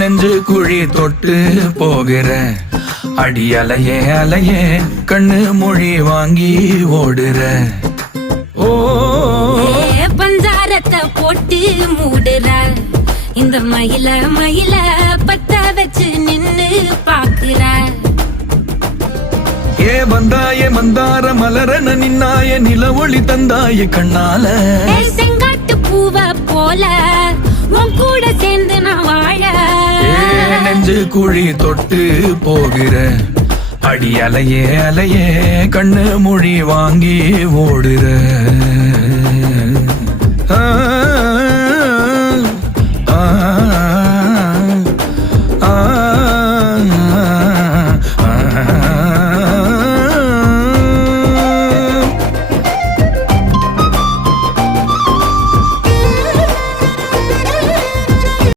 நெஞ்சு குழி தொட்டு போகிற அடி அலையே அலையே கண்ணு மொழி வாங்கி ஓடுற. ஓ பஞ்சாரத்தை போட்டு மூடுற இந்த மயில மயில பத்த வச்சு நின்னு பாக்குற. ஏ வந்தாய மந்தார மலரன நின்னாய நில ஒளி தந்தாய கண்ணால. செங்காட்டு பூவ போல உன் கூட சேர்ந்து நான் வாழ. நெஞ்சு குழி தொட்டு போகிற அடி அலையே அலையே கண்ணு மொழி வாங்கி ஓடுற. ஆ ஆ